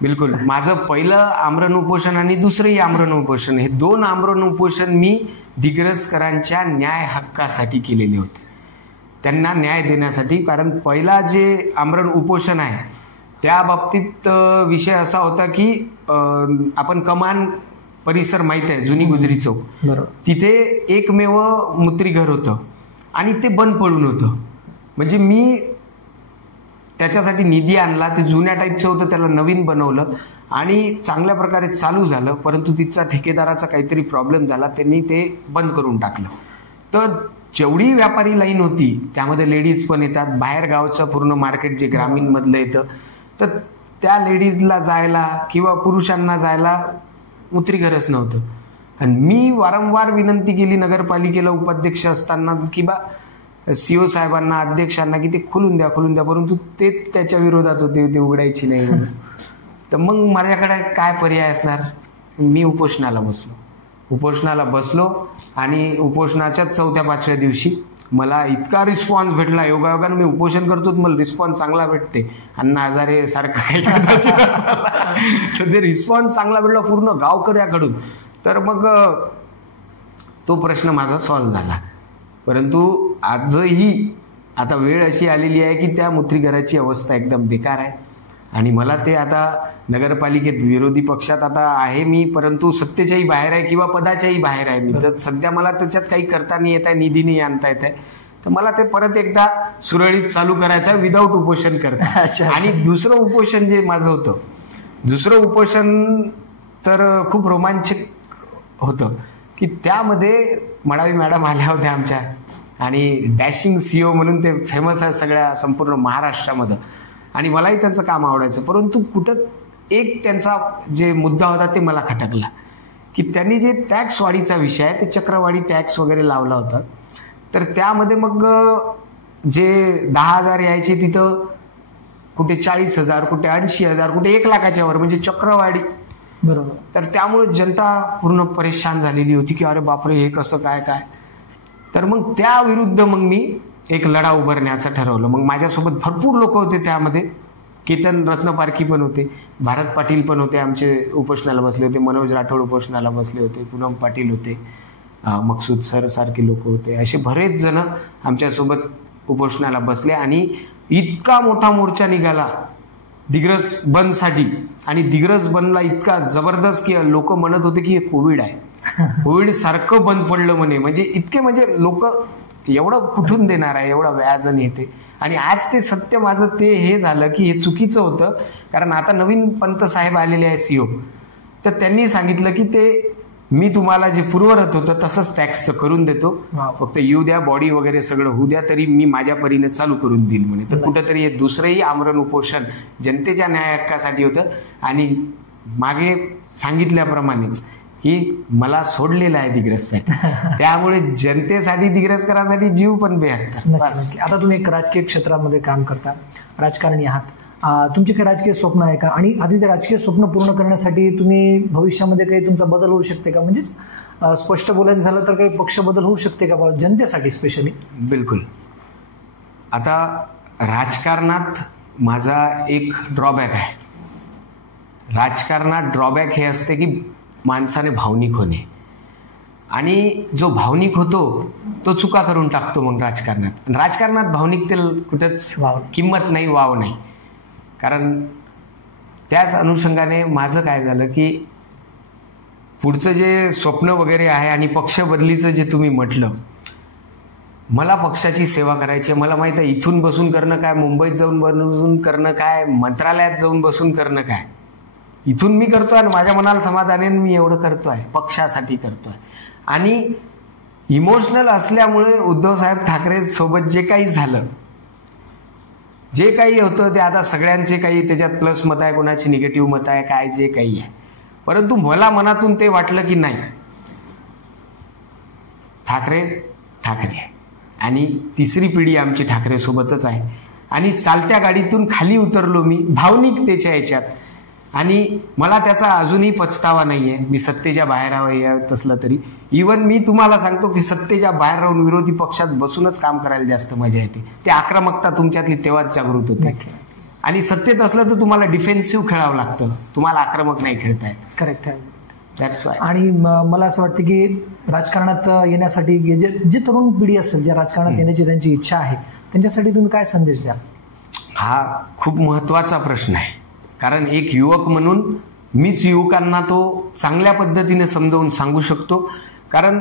बिलकुल. माझं पहिलं आमरण उपोषण आणि दुसरंही आमरण उपोषण, हे 2 आमरण उपोषण मी दिग्रसकरांच्या न्याय हक्कासाठी केलेले होते, त्यांना न्याय देण्यासाठी. कारण पहिला जे आमरण उपोषण आहे त्या बाबतीत विषय असा होता की आपण कमान परिसर माहित आहे, जुनी गुजरी चौक, तिथे एकमेव मूत्रीघर होतं आणि ते बंद पडून होतं. म्हणजे मी त्याच्यासाठी निधी आणला, ते जुन्या टाईपचं होतं, त्याला नवीन बनवलं आणि चांगल्या प्रकारे चालू झालं. परंतु तिचा ठेकेदाराचा काहीतरी प्रॉब्लेम झाला, त्यांनी ते बंद करून टाकलं. तर जेवढी व्यापारी लाईन होती त्यामध्ये लेडीज पण येतात, बाहेर गावचं पूर्ण मार्केट जे ग्रामीण मधलं येतं, तर त्या लेडीजला जायला किंवा पुरुषांना जायला मूत्रीघरच नव्हतं. आणि मी वारंवार विनंती केली नगरपालिकेला उपाध्यक्ष असताना किंवा सीओ साहेबांना, अध्यक्षांना की ते खोलून द्या, परंतु ते त्याच्या विरोधात होते, ते उघडायची नाही म्हणून. तर मग माझ्याकडे काय पर्याय असणार, मी उपोषणाला बसलो आणि उपोषणाच्या 4-5व्या दिवशी मला इतका रिस्पॉन्स भेटला, योगायोगानं मी उपोषण करतो मला रिस्पॉन्स चांगला भेटते. अण्णा हजारे सारखं काही तर ते रिस्पॉन्स चांगला भेटला पूर्ण गावकऱ्याकडून. तर मग तो प्रश्न माझा सॉल्व्ह झाला. परंतु आजही आता वेळ अशी आलेली आहे की त्या मूत्रीघराची अवस्था एकदम बेकार आहे. आणि मला ते आता नगरपालिकेत विरोधी पक्षात आता आहे मी, परंतु सत्तेच्याही बाहेर आहे किंवा पदाच्याही बाहेर आहे मी. तर सध्या मला त्याच्यात काही करता नाही येत आहे, निधी नाही आणता येत आहे. तर मला ते परत एकदा सुरळीत चालू करायचं आहे विदाऊट उपोषण करता. आणि दुसरं उपोषण जे माझं होतं, दुसरं उपोषण तर खूप रोमांचक होतं की त्यामध्ये मडावी मॅडम आल्या होत्या आमच्या, आणि डॅशिंग सीओ म्हणून ते फेमस आहे सगळ्या संपूर्ण महाराष्ट्रामध्ये. आणि मलाही त्यांचं काम आवडायचं. परंतु कुठं एक त्यांचा जे मुद्दा होता ते मला खटकला की त्यांनी जे टॅक्स वाढीचा विषय आहे, ते चक्रवाढी टॅक्स वगैरे लावला होता. तर त्यामध्ये मग जे 10,000 यायचे तिथं कुठे 40,000, कुठे 80,000, कुठे 1,00,000च्या वर, म्हणजे चक्रवाढी. बरोबर. तर त्यामुळे जनता पूर्ण परेशान झालेली होती की अरे बापरे हे कसं काय काय. तर मग त्या विरुद्ध मग मी एक लढा उभारण्याचं ठरवलं. मग माझ्यासोबत भरपूर लोक होते त्यामध्ये. केतन रत्नपारखी पण होते, भारत पाटील पण होते आमचे उपोषणाला बसले होते, मनोज राठोड उपोषणाला बसले होते, पूनम पाटील होते, मकसूद सर सारखे लोक होते. असे बरेच जण आमच्यासोबत उपोषणाला बसले. आणि इतका मोठा मोर्चा निघाला दिग्रस बंदसाठी. आणि दिग्रस बंदला इतका जबरदस्त की लोक म्हणत होते की हे कोविड आहे, कोविड सारखं बंद पडलं म्हणे. म्हणजे इतके, म्हणजे लोक एवढं कुठून देणार आहे, एवढं व्याजन येते. आणि आज ते सत्य माझं ते हे झालं की हे चुकीचं होतं. कारण आता नवीन पंत साहेब आलेले आहे सीओ, तर त्यांनी सांगितलं की ते मी तुम्हाला जे पूर्वरत होतं तसंच टॅक्सचं करून देतो, फक्त येऊ द्या, बॉडी वगैरे सगळं होऊ द्या, तरी मी माझ्या परीने चालू करून देईल म्हणे. तर कुठंतरी हे दुसरंही आमरण उपोषण जनतेच्या न्याय हक्कासाठी होतं. आणि मागे सांगितल्याप्रमाणेच की मला सोडलेलं आहे दिग्रससाठी, त्यामुळे जनतेसाठी दिग्रसकरांसाठी जीव पण बेहत्तर. आता तुम्ही एक राजकीय क्षेत्रामध्ये काम करता, राजकारणी आहात, तुमचे काही राजकीय स्वप्न आहे का? आणि आधी ते राजकीय स्वप्न पूर्ण करण्यासाठी तुम्ही भविष्यामध्ये काही तुमचा बदल होऊ शकते का? म्हणजेच स्पष्ट बोलायचं झालं तर काही पक्ष बदल होऊ शकते का जनतेसाठी स्पेशली? बिलकुल. आता राजकारणात माझा एक ड्रॉबॅक आहे. राजकारणात ड्रॉबॅक हे असते की माणसाने भावनिक होणे. आणि जो भावनिक होतो तो चुका करून टाकतो मग राजकारणात. राजकारणात भावनिकतेला कुठंच किंमत नाही, वाव नाही. कारण त्याच अनुषंगाने माझं काय झालं की पुढचं जे स्वप्न वगैरे आहे आणि पक्ष बदलीचं जे तुम्ही म्हटलं, मला पक्षाची सेवा करायची. मला माहित आहे इथून बसून करणं काय, मुंबईत जाऊन बसून करणं काय, मंत्रालयात जाऊन बसून करणं काय. इथून मी करतोय आणि माझ्या मनाला समाधान आहे, मी एवढं करतोय, पक्षासाठी करतोय. आणि इमोशनल असल्यामुळे उद्धव साहेब ठाकरे सोबत जे काही झालं, जे काही होतं ते आता सगळ्यांचे काही त्याच्यात प्लस मत आहे, कोणाची निगेटिव्ह मत आहे, काय जे काही आहे. परंतु मला मनातून ते वाटलं की नाही, ठाकरे ठाकरे आहे आणि तिसरी पिढी आमची ठाकरे सोबतच आहे. आणि चालत्या गाडीतून खाली उतरलो मी भावनिकतेच्या याच्यात. आणि मला त्याचा अजूनही पछतावा नाहीये. मी सत्तेच्या बाहेर आहे तसलं तरी, इव्हन मी तुम्हाला सांगतो की सत्तेच्या बाहेर राहून विरोधी पक्षात बसूनच काम करायला जास्त मजा येते. ते आक्रमकता तुमच्यातली तेव्हाच जागृत होते. आणि सत्तेत असलं तर तुम्हाला डिफेन्सिव्ह खेळावं लागतं, तुम्हाला आक्रमक नाही खेळता येत. करेक्ट आहे. That's why. आणि मला असं वाटतं की राजकारणात येण्यासाठी जे तरुण पिढी असेल, ज्या राजकारणात येण्याची त्यांची इच्छा आहे, त्यांच्यासाठी तुम्ही काय संदेश द्या? हा खूप महत्वाचा प्रश्न आहे. कारण एक युवक म्हणून मीच युवकांना तो चांगल्या पद्धतीने समजावून सांगू शकतो. कारण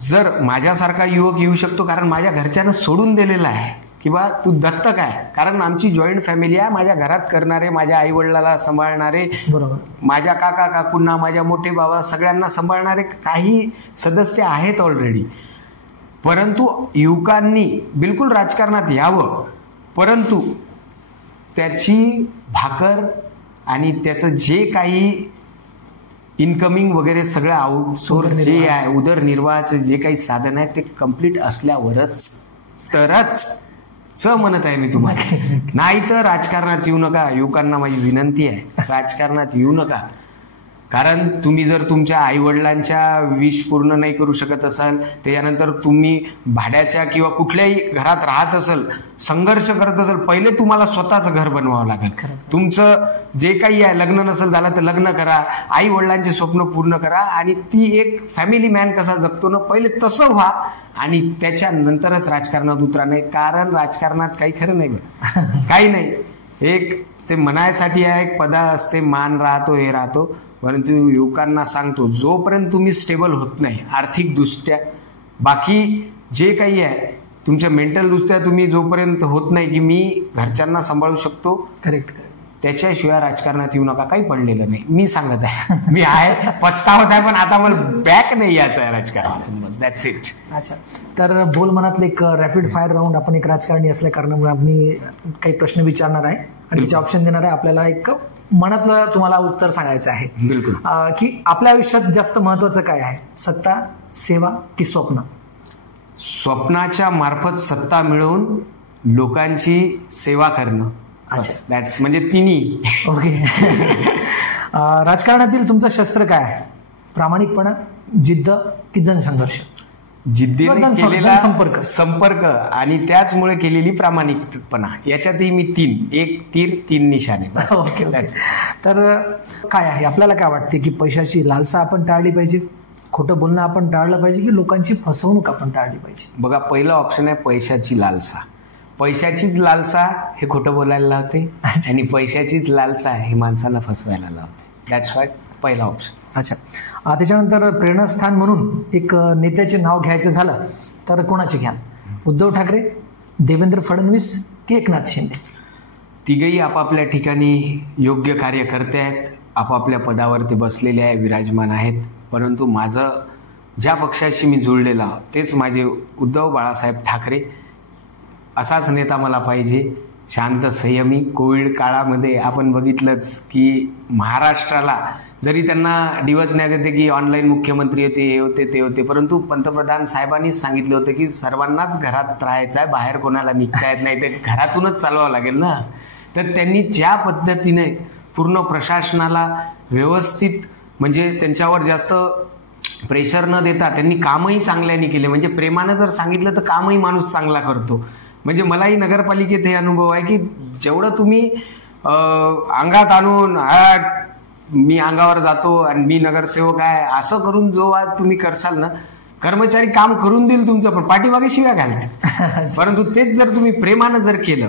जर माझ्यासारखा युवक येऊ शकतो, कारण माझ्या घरच्यांना सोडून दिलेला आहे किंवा तू दत्तक आहे. कारण आमची जॉईंट फॅमिली आहे, माझ्या घरात करणारे, माझ्या आई वडिलाला सांभाळणारे, बरोबर, माझ्या काका काकूंना, माझ्या मोठे बाबा सगळ्यांना सांभाळणारे काही सदस्य आहेत ऑलरेडी. परंतु युवकांनी बिलकुल राजकारणात यावं, परंतु त्याची भाकर आणि त्याचं जे काही इन्कमिंग वगैरे सगळं आउटसोर्स जे आहे, उदरनिर्वाहाचं जे काही साधन आहे ते कम्प्लीट असल्यावरच तरच म्हणत आहे मी तुम्हाला. नाही तर राजकारणात येऊ नका. युवकांना माझी विनंती आहे, राजकारणात येऊ नका. कारण तुम्ही जर तुमच्या आईवडिलांच्या विश पूर्ण नाही करू शकत असाल, त्याच्यानंतर तुम्ही भाड्याच्या किंवा कुठल्याही घरात राहत असाल, संघर्ष करत असाल, पहिले तुम्हाला स्वतःचं घर बनवावं लागेल. तुमचं जे काही आहे, लग्न नसेल झालं तर लग्न करा, आई वडिलांचे स्वप्न पूर्ण करा आणि ती एक फॅमिली मॅन कसा जगतो ना, पहिले तसं व्हा आणि त्याच्यानंतरच राजकारणात उतरा. नाही कारण राजकारणात काही खरं नाही बरं. काही नाही, एक ते म्हणायसाठी आहे, एक पदा असते, मान राहतो, हे राहतो. परंतु युवकांना सांगतो, जोपर्यंत तुम्ही स्टेबल होत नाही आर्थिक दृष्ट्या, बाकी जे काही आहे तुमच्या मेंटल दृष्ट्या तुम्ही जोपर्यंत होत नाही की मी घरच्यांना सांभाळू शकतो, करेक्ट, त्याच्याशिवाय राजकारणात येऊ नका. काही पडलेलं नाही, मी सांगत आहे. मी आहे, पछतावत आहे, पण आता मला बॅक नाही यायचं आहे राजकारणात. That's it. अच्छा, तर बोल मनातलं एक रॅपिड फायर राऊंड, आपण एक राजकारणी असल्या कारणामुळे मी काही प्रश्न विचारणार आहे आणि त्याचे ऑप्शन देणार आहे. आपल्याला एक मनातलं तुम्हाला उत्तर सांगायचं आहे. बिलकुल. की आपल्या आयुष्यात जास्त महत्वाचं काय आहे, सत्ता, सेवा की स्वप्न? स्वप्नाच्या मार्फत सत्ता मिळवून लोकांची सेवा करणं. दॅट्स म्हणजे तिन्ही. ओके. राजकारणातील तुमचं शस्त्र काय आहे, प्रामाणिकपणा, जिद्द की जनसंघर्ष? जिद्दीने केलेला संपर्क आणि त्याचमुळे केलेली प्रामाणिकपणा, याच्यातही मी 3, 1 तीर 3 निशाणे. ओके. तर काय आहे, आपल्याला काय वाटते की पैशाची लालसा आपण टाळली पाहिजे, खोटं बोलणं आपण टाळलं पाहिजे की लोकांची फसवणूक आपण टाळली पाहिजे? बघा, पहिला ऑप्शन आहे पैशाची लालसा. पैशाचीच लालसा हे खोटं बोलायला लावते आणि पैशाचीच लालसा हे माणसाला फसवायला लावते. दॅट्स वाय पहिला ऑप्शन. अच्छा, त्याच्यानंतर प्रेरणास्थान म्हणून एक नेत्याचे नाव घ्यायचं झालं तर कोणाचे घ्या, उद्धव ठाकरे, देवेंद्र फडणवीस की एकनाथ शिंदे? तिघही आपापल्या ठिकाणी योग्य कार्य करते आहेत, आपापल्या पदावरती बसलेले आहे, विराजमान आहेत. परंतु माझं ज्या पक्षाशी मी जुळलेला तेच माझे उद्धव बाळासाहेब ठाकरे. असाच नेता मला पाहिजे, शांत, संयमी. कोविड काळामध्ये आपण बघितलंच की महाराष्ट्राला जरी त्यांना डिवचण्यात येते की ऑनलाईन मुख्यमंत्री होते, हे होते, ते होते, परंतु पंतप्रधान साहेबांनीच सांगितलं होतं की सर्वांनाच घरात राहायचं आहे, बाहेर कोणाला निघता येत नाही, ते घरातूनच चालवावं लागेल ना. तर त्यांनी ज्या पद्धतीने पूर्ण प्रशासनाला व्यवस्थित, म्हणजे त्यांच्यावर जास्त प्रेशर न देता त्यांनी कामही चांगल्याने केले. म्हणजे प्रेमानं जर सांगितलं तर कामही माणूस चांगला करतो. म्हणजे मलाही नगरपालिकेत हे अनुभव आहे की जेवढं तुम्ही अंगात आणून मी अंगावर जातो आणि मी नगरसेवक आहे असं करून जो तुम्ही करसाल ना, कर्मचारी काम करून देईल तुमचं, पण पाठीमागे शिव्या घालतील. परंतु तेच जर तुम्ही प्रेमानं जर केलं,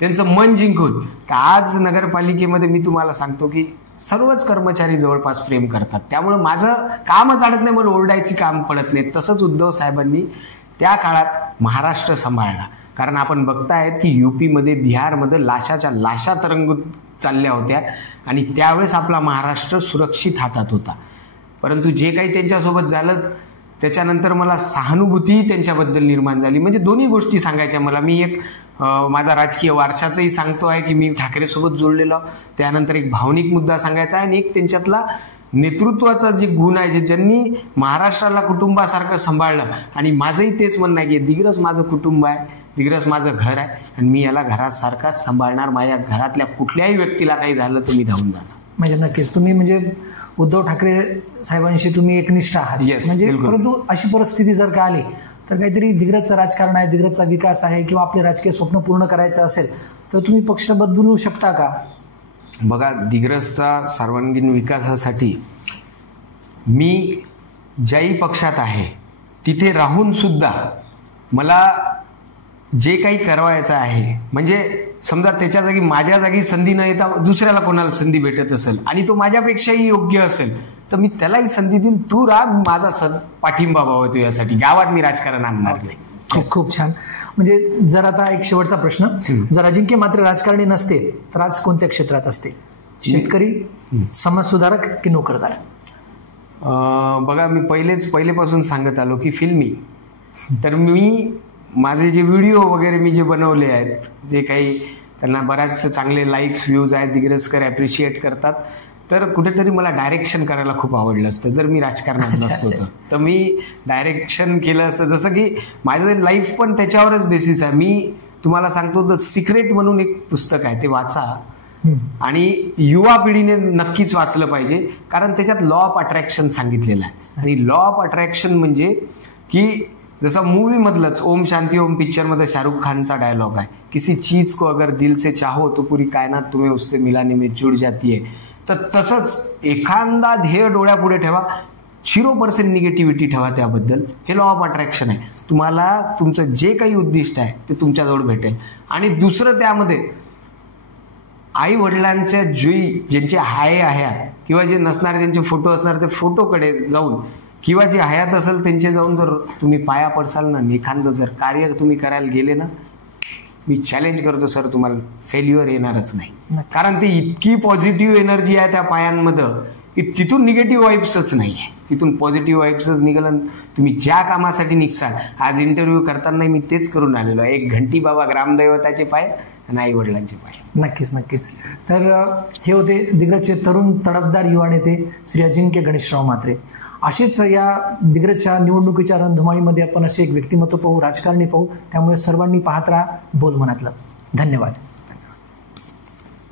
त्यांचं मन जिंकून, तर आज नगरपालिकेमध्ये मी तुम्हाला सांगतो की सर्वच कर्मचारी जवळपास प्रेम करतात. त्यामुळे माझं कामच अडत नाही, मला ओरडायची काम पडत नाही. तसंच उद्धव साहेबांनी त्या काळात महाराष्ट्र सांभाळला. कारण आपण बघतायत की युपीमध्ये, बिहारमध्ये लाशाच्या लाशा तरंगून चालल्या होत्या आणि त्यावेळेस आपला महाराष्ट्र सुरक्षित हातात होता. परंतु जे काही त्यांच्यासोबत झालं त्याच्यानंतर मला सहानुभूती त्यांच्याबद्दल निर्माण झाली. म्हणजे दोन्ही गोष्टी सांगायच्या मला. मी एक माझा राजकीय वारशाचंही सांगतो आहे की मी ठाकरेसोबत जोडलेलो, त्यानंतर एक भावनिक मुद्दा सांगायचा आहे आणि एक त्यांच्यातला नेतृत्वाचा जे गुण आहे, जे ज्यांनी महाराष्ट्राला कुटुंबासारखं सांभाळलं. आणि माझंही तेच म्हणणं आहे की दिग्रस माझं कुटुंब आहे, दिग्रस माझं घर आहे आणि मी याला घरासारखाच सांभाळणार. माझ्या घरातल्या कुठल्याही व्यक्तीला काही झालं तर मी धावून जाणार. म्हणजे नक्कीच तुम्ही म्हणजे उद्धव ठाकरे साहेबांशी तुम्ही एकनिष्ठ आहात. म्हणजे परंतु अशी परिस्थिती जर का आली तर काहीतरी दिग्रजचं राजकारण आहे, दिग्रजचा विकास आहे किंवा आपले राजकीय स्वप्न पूर्ण करायचं असेल तर तुम्ही पक्ष बदलू शकता का? बघा, दिग्रजचा सर्वांगीण विकासासाठी मी ज्याही पक्षात आहे तिथे राहून सुद्धा मला जे काही करवायचं आहे, म्हणजे समजा त्याच्या जागी माझ्या जागी संधी न येता दुसऱ्याला कोणाला संधी भेटत असेल आणि तो माझ्यापेक्षाही योग्य असेल तर मी त्यालाही संधी देईन. तू राग, माझा पाठिंबा भावतो यासाठी. गावात मी राजकारण आणणार नाही. खूप खूप छान. म्हणजे जर आता एक शेवटचा प्रश्न, जर अजिंक्य मात्र राजकारणी नसते तर आज कोणत्या क्षेत्रात असते? शेतकरी, समाजसुधारक की नोकरदार? बघा, मी पहिलेपासून सांगत आलो की फिल्मी. तर मी माझे जे व्हिडिओ वगैरे मी जे बनवले आहेत, जे काही त्यांना बऱ्याच चांगले लाईक्स, व्ह्यूज आहेत, दिग्रजकर ॲप्रिशिएट करतात, तर कुठेतरी मला डायरेक्शन करायला खूप आवडलं असतं. जर मी राजकारणात नसतो तर मी डायरेक्शन केलं असतं. जसं की माझं लाईफ पण त्याच्यावरच बेसिस आहे. मी तुम्हाला सांगतो, द सिक्रेट म्हणून एक पुस्तक आहे, ते वाचा. आणि युवा पिढीने नक्कीच वाचलं पाहिजे, कारण त्याच्यात लॉ ऑफ अट्रॅक्शन सांगितलेलं आहे. आणि लॉ ऑफ अट्रॅक्शन म्हणजे की जसं मूवी मधलंच ओम शांती ओम पिक्चर मध्ये शाहरुख खानचा डायलॉग आहे, किसी चीज को अगर दिल से चाहो तो पूरी कायनात तुम्हें उससे मिलाने में जुड़ जाती है. तर तसंच एखादा ध्येय डोळ्यापुढे ठेवा, 0% निगेटिव्हिटी ठेवा त्याबद्दल. हे लॉ ऑफ अट्रॅक्शन आहे. तुम्हाला तुमचं जे काही उद्दिष्ट आहे ते तुमच्याजवळ भेटेल. आणि दुसरं त्यामध्ये आई वडिलांच्या ज्यांचे हयात किंवा जे नसणारे ज्यांचे फोटो असणार ते फोटोकडे जाऊन किंवा जे हयात असेल त्यांचे जाऊन जर तुम्ही पाया पडसाल ना, एखादं जर कार्य तुम्ही करायला गेले ना, मी चॅलेंज करतो सर, तुम्हाला फेल्युअर येणारच नाही. कारण ती इतकी पॉझिटिव्ह एनर्जी आहे त्या पायांमध्ये की तिथून निगेटिव्ह वाईब्सच नाही आहे, तिथून पॉझिटिव्ह वाईब्सच निघालं. तुम्ही ज्या कामासाठी निघसाल, आज इंटरव्ह्यू करताना मी तेच करून आलेलो आहे, 1 घंटी बाबा ग्रामदैवताचे पाय आणि आई वडिलांचे पाय. नक्कीच नक्कीच. तर हे होते दिग्रजचे तरुण तडफदार युवा नेते श्री अजिंक्य गणेशराव म्हात्रे. असेच या दिग्रजच्या निवडणुकीच्या रणधुमाळीमध्ये आपण असे एक व्यक्तिमत्व पाहू, राजकारणी पाहू. त्यामुळे सर्वांनी पाहत राहा बोल मनातलं. धन्यवाद.